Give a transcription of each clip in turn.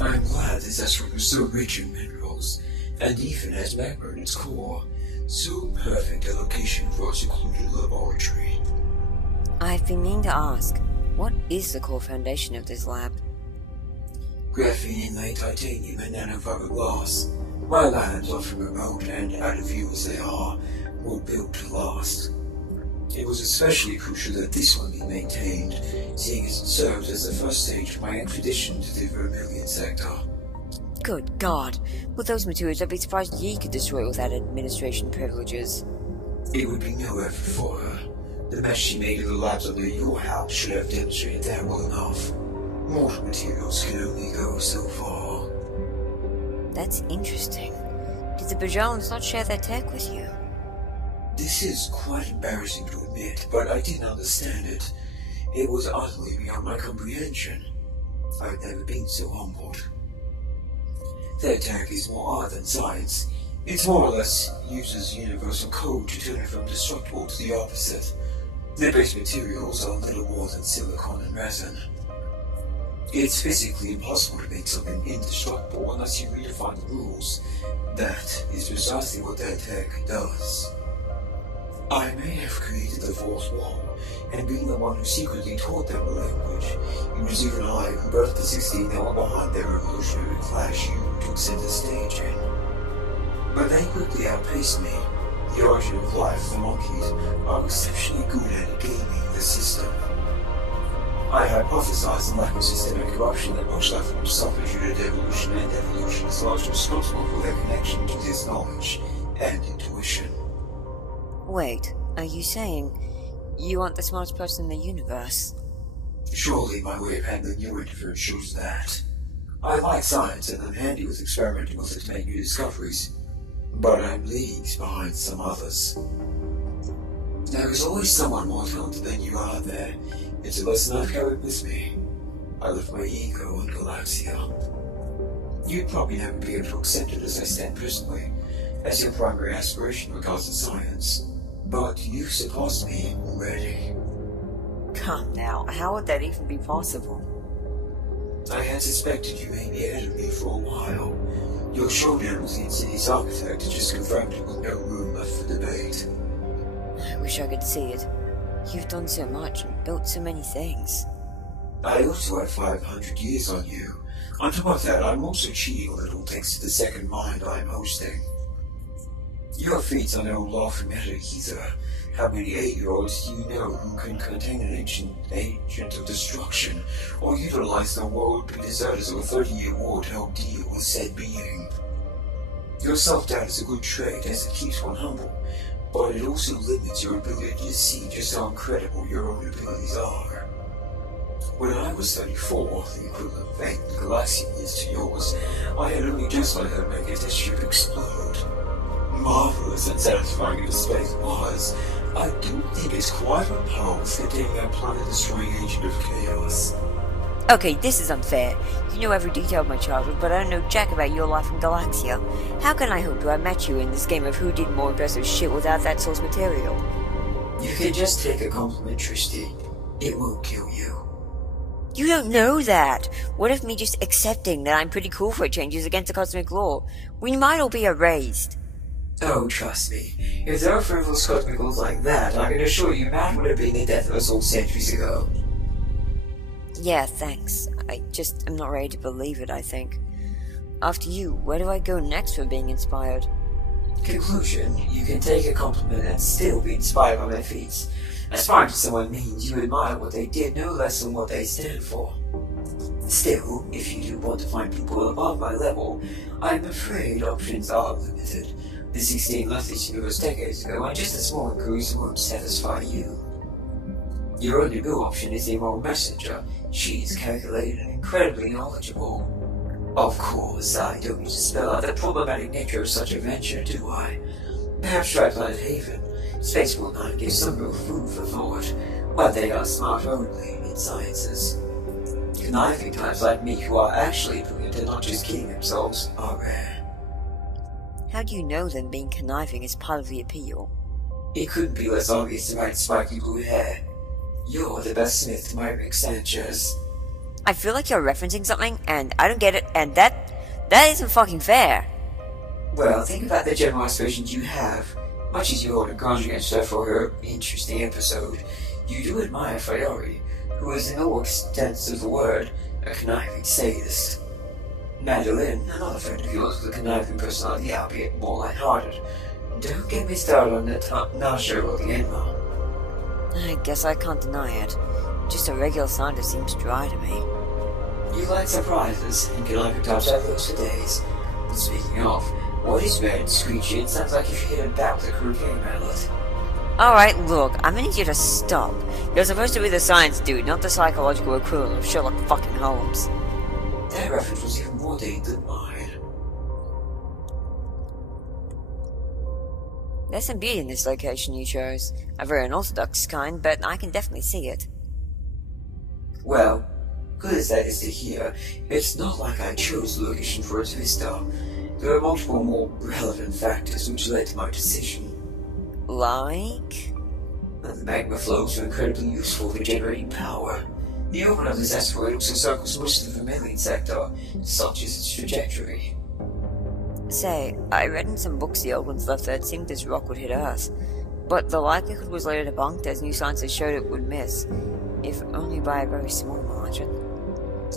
I'm glad this asteroid was so rich in minerals, and even has magma in its core. So perfect a location for a secluded laboratory. I've been meaning to ask, what is the core foundation of this lab? Graphene inlaid titanium and nanofiberglass. My labs, often remote and out of view as they are, were built to last. It was especially crucial that this one be maintained, seeing as it served as the first stage of my expedition to the Vermilion sector. Good God! With those materials, I'd be surprised ye could destroy it without administration privileges. It would be no effort for her. The mess she made of the labs under your house should have demonstrated that well enough. Mortal materials can only go so far. That's interesting. Did the Bajans not share their tech with you? This is quite embarrassing to admit, but I didn't understand it. It was utterly beyond my comprehension. I've never been so humbled. Their tech is more art than science. It's more or less uses universal code to turn it from destructible to the opposite. Their base materials are little more than silicon and resin. It's physically impossible to make something indestructible unless you redefine the rules. That is precisely what their tech does. I may have created the fourth wall, and being the one who secretly taught them the language, it was even I who birthed the 16 that were behind their revolutionary clash you took center stage in. But they quickly outpaced me. The origin of life, the monkeys, are exceptionally good at gaming the system. I hypothesized the lack of systemic corruption that most life forms suffer due to evolution, and evolution is largely responsible for their connection to this knowledge and intuition. Wait, are you saying you aren't the smartest person in the universe? Surely my way of handling your interference shows that. I like science and I'm handy with experimenting with it to make new discoveries, but I'm leagues behind some others. There is always someone more talented than you out there. It's a lesson I've carried with me. I left my ego in Galaxia. You'd probably never be able to accept it as I stand personally, as your primary aspiration regards to science. But you've surpassed me already. Come now, how would that even be possible? I had suspected you may be ahead of me for a while. Your showdown with the Insidious Architect just confirmed it with no room left for debate. I wish I could see it. You've done so much and built so many things. I also have 500 years on you. On top of that, I'm also cheating a little thanks to the second mind I'm hosting. Your feats are no laughing matter either. How many 8-year-olds do you know who can contain an ancient agent of destruction, or utilize the world-beat deserters of a 30-year war to help deal with said being? Your self-doubt is a good trait as it keeps one humble, but it also limits your ability to see just how incredible your own abilities are. When I was 34, the equivalent of 8 Galaxian years to yours, I had only just learned how to make a test ship explode. Marvelous and satisfying as space was, I don't think it's quite on par with containing a planet-destroying agent of chaos. Okay, this is unfair. You know every detail of my childhood, but I don't know jack about your life in Galaxia. How can I hope to have met you in this game of who did more impressive shit without that source material? You can just take a compliment, Tristy. It won't kill you. You don't know that. What if me just accepting that I'm pretty cool for a change is against the cosmic law? We might all be erased. Oh, trust me. If there are frivolous cosmicals like that, I can assure you Matt would have been the death of us all centuries ago. Yeah, thanks. I just am not ready to believe it, I think. After you, where do I go next for being inspired? Conclusion, you can take a compliment and still be inspired by their feats. Aspiring to someone means you admire what they did no less than what they stand for. Still, if you do want to find people above my level, I'm afraid options are limited. The 16 left this universe decades ago, and just a small cruise won't satisfy you. Your only new option is the Immoral Messenger. She's calculated and incredibly knowledgeable. Of course, I don't need to spell out the problematic nature of such a venture, do I? Perhaps try Planet Haven. Spaceport 9 gives some real food for thought, but they are smart only in sciences. Conniving types like me who are actually brilliant and not just kidding themselves are rare. How do you know them being conniving is part of the appeal? It couldn't be less obvious to my spiky blue hair. You're the best smith to my Rick Sanchez. I feel like you're referencing something, and I don't get it, and that isn't fucking fair. Well, think about the general aspirations you have. Much as you hold a grudge against her for her interesting episode, you do admire Fayori, who is in all extents of the word, a conniving sadist. Madeline, another friend of yours with a conniving personality, albeit more lighthearted. Don't get me started on that Nasha or the Enma. I guess I can't deny it. Just a regular scientist seems dry to me. You like surprises, and can I could touch out those for days. Speaking of, what is red and screechy? It sounds like if you hit a bat with a croquet mallet. Alright, look, I'm gonna need you to stop. You're supposed to be the science dude, not the psychological equivalent of Sherlock fucking Holmes. That reference was even more dated than mine. There's some beauty in this location you chose. A very unorthodox kind, but I can definitely see it. Well, good as that is to hear, it's not like I chose the location for its vista. There are multiple more relevant factors which led to my decision. Like? The magma flows are incredibly useful for generating power. The orbit of this asteroid also circles most of the vermilion sector, such as its trajectory. Say, I read in some books the old ones left that it seemed this rock would hit Earth, but the likelihood was later debunked as new sciences showed it would miss, if only by a very small margin.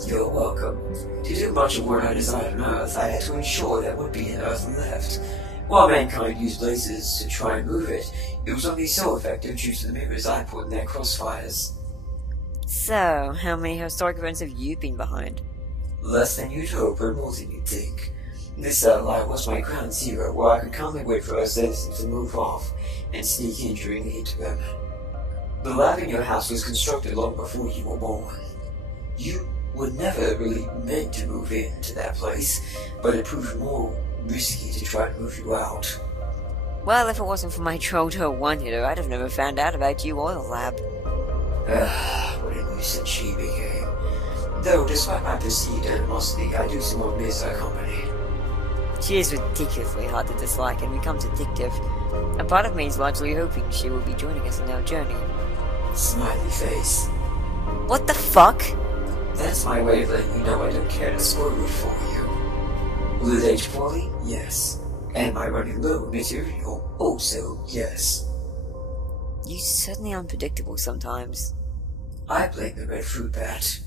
You're welcome. To do much of what I desired on Earth, I had to ensure there would be an Earth left. While mankind used lasers to try and move it, it was only so effective due to the mirrors I put in their crossfires. So, how many historic events have you been behind? Less than you'd hope, or more than you'd think. This satellite was my ground zero, where I could calmly wait for our citizens to move off and sneak in during aid to them. The lab in your house was constructed long before you were born. You were never really meant to move into that place, but it proved more risky to try to move you out. Well, if it wasn't for my Trodo one-hitter, I'd have never found out about you or the lab. What a nuisance she became. Though, despite my perceived animosity, I do somewhat miss her company. She is ridiculously hard to dislike and becomes addictive. A part of me is largely hoping she will be joining us in our journey. Smiley face. What the fuck? That's my way of letting you know I don't care to spoil it for you. Will it age poorly? Yes. Am I running low on material? Also, yes. You're certainly unpredictable sometimes. I blame the red fruit bat.